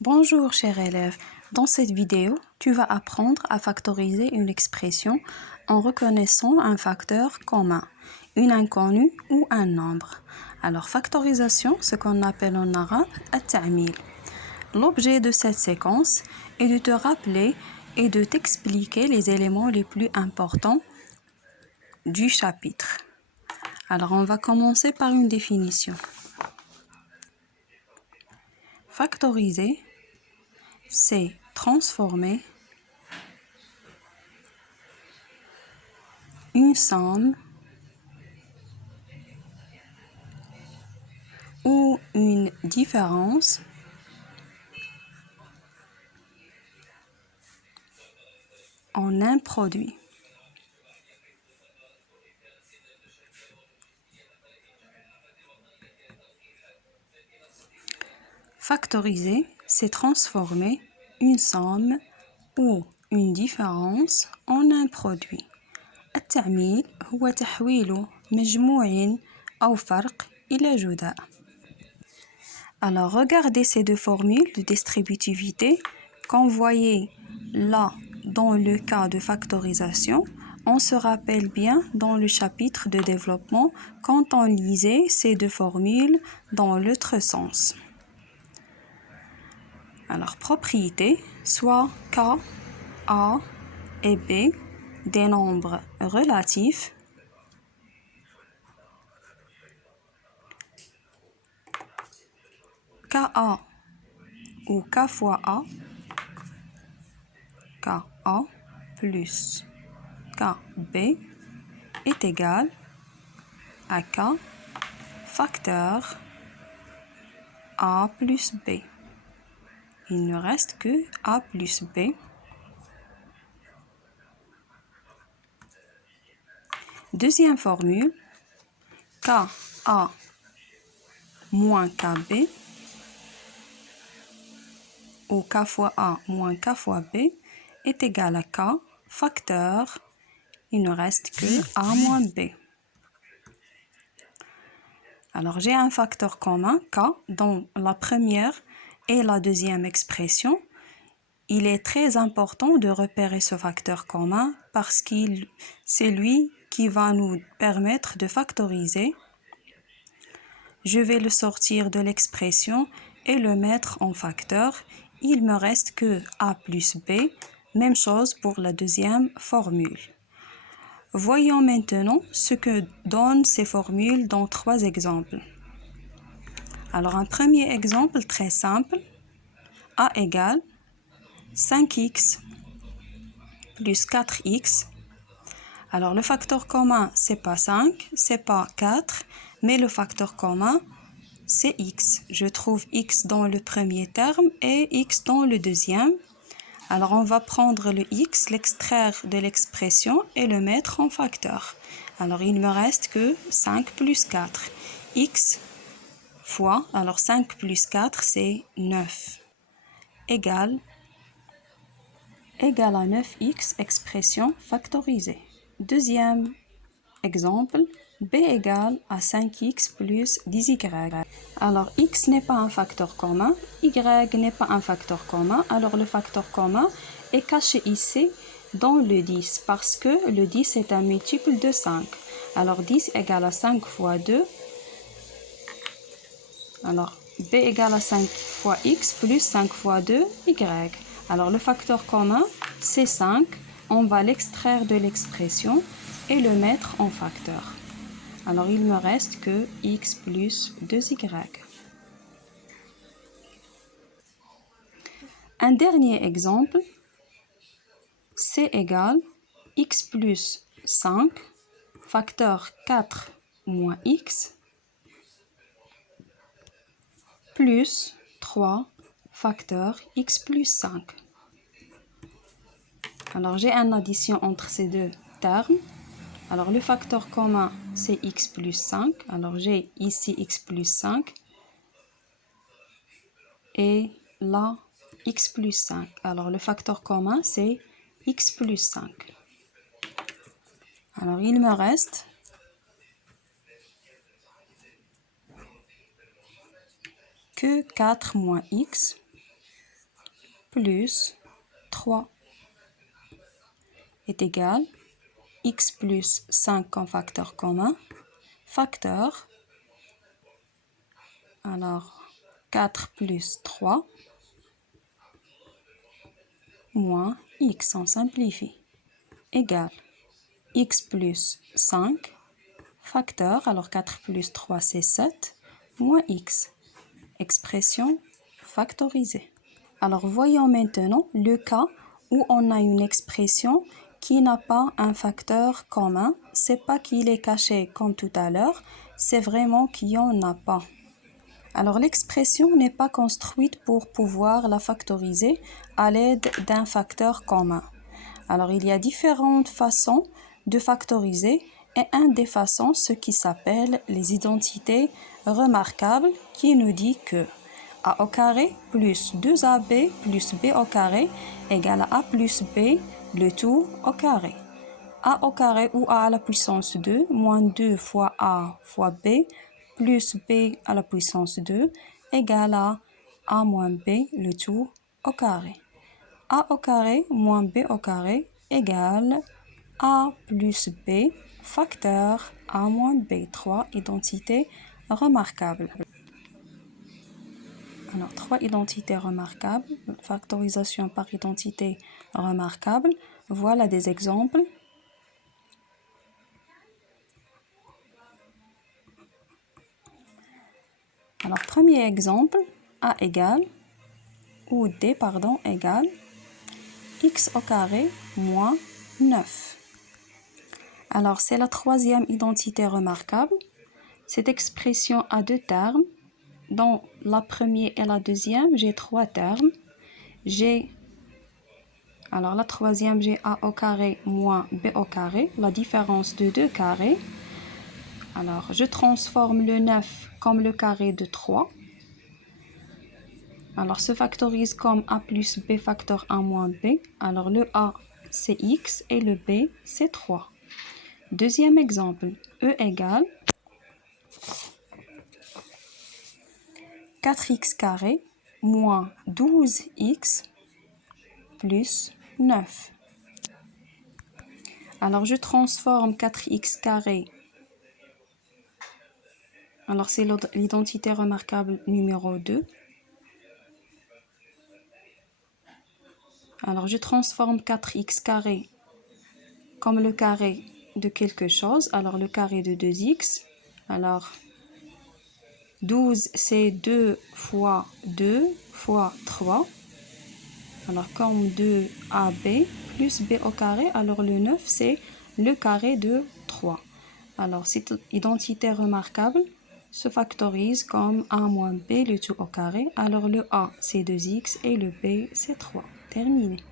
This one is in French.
Bonjour cher élève, dans cette vidéo, tu vas apprendre à factoriser une expression en reconnaissant un facteur commun, une inconnue ou un nombre. Alors factorisation, ce qu'on appelle en arabe at-ta'mil. L'objet de cette séquence est de te rappeler et de t'expliquer les éléments les plus importants du chapitre. Alors on va commencer par une définition. Factoriser, c'est transformer une somme ou une différence en un produit. Factoriser, c'est transformer une somme ou une différence en un produit. التعميل هو تحويل مجموع أو فرق إلى جداء. Alors, regardez ces deux formules de distributivité qu'on voyait là dans le cas de factorisation. On se rappelle bien dans le chapitre de développement quand on lisait ces deux formules dans l'autre sens. Alors, propriété, soit K, A et B, des nombres relatifs, KA ou K fois A, KA plus KB est égal à K facteur A plus B. Il ne reste que A plus B. Deuxième formule, KA moins KB ou K fois A moins K fois B est égal à K facteur, il ne reste que A moins B. Alors j'ai un facteur commun, K, dans la première et la deuxième expression. Il est très important de repérer ce facteur commun parce que c'est lui qui va nous permettre de factoriser. Je vais le sortir de l'expression et le mettre en facteur. Il me reste que A plus B. Même chose pour la deuxième formule. Voyons maintenant ce que donnent ces formules dans trois exemples. Alors un premier exemple très simple. A égale 5x plus 4x. Alors le facteur commun, c'est pas 5, c'est pas 4, mais le facteur commun, c'est x. Je trouve x dans le premier terme et x dans le deuxième. Alors on va prendre le x, l'extraire de l'expression et le mettre en facteur. Alors il me reste que 5 plus 4. X fois, alors 5 plus 4 c'est 9. Égale à 9x, expression factorisée. Deuxième exemple, b égale à 5x plus 10y. Alors x n'est pas un facteur commun, y n'est pas un facteur commun, alors le facteur commun est caché ici dans le 10 parce que le 10 est un multiple de 5. Alors 10 égale à 5 fois 2. Alors b égale à 5 fois x plus 5 fois 2, y. Alors le facteur commun, c'est 5. On va l'extraire de l'expression et le mettre en facteur. Alors il me reste que x plus 2y. Un dernier exemple, c égale x plus 5, facteur 4 moins x, plus 3, facteur x plus 5. Alors j'ai une addition entre ces deux termes. Alors le facteur commun, c'est x plus 5. Alors j'ai ici x plus 5. Et là, x plus 5. Alors le facteur commun, c'est x plus 5. Alors il me reste que 4 moins x plus 3 est égal x plus 5 comme facteur commun, facteur, alors 4 plus 3, moins x, on simplifie, égale x plus 5, facteur, alors 4 plus 3 c'est 7, moins x, expression factorisée. Alors voyons maintenant le cas où on a une expression qui n'a pas un facteur commun. C'est pas qu'il est caché comme tout à l'heure, c'est vraiment qu'il n'y en a pas. Alors l'expression n'est pas construite pour pouvoir la factoriser à l'aide d'un facteur commun. Alors il y a différentes façons de factoriser et une des façons, ce qui s'appelle les identités remarquables, qui nous dit que a au carré plus 2ab plus b au carré égale à a plus b, le tout au carré. A au carré ou a à la puissance 2 moins 2 fois a fois b plus b à la puissance 2 égale à a moins b, le tout au carré. A au carré moins b au carré égale a plus b, facteur a moins b, 3 identités remarquables. Alors, 3 identités remarquables, factorisation par identité remarquable. Voilà des exemples. Alors, premier exemple, A égale, ou D, pardon, égale x au carré moins 9. Alors, c'est la troisième identité remarquable. Cette expression a deux termes. Dans la première et la deuxième, j'ai 3 termes. Alors la troisième, j'ai a au carré moins b au carré, la différence de 2 carrés. Alors, je transforme le 9 comme le carré de 3. Alors, se factorise comme a plus b facteur a moins b. Alors, le a, c'est x et le b, c'est 3. Deuxième exemple, e égale 4x carré moins 12x plus 9. Alors, je transforme 4x carré. Alors, c'est l'identité remarquable numéro 2. Alors, je transforme 4x carré comme le carré de quelque chose. Alors, le carré de 2x. Alors, 12, c'est 2 fois 2 fois 3. Alors, comme 2ab plus b au carré, alors le 9, c'est le carré de 3. Alors, cette identité remarquable se factorise comme a moins b, le tout au carré. Alors, le a, c'est 2x et le b, c'est 3. Terminé.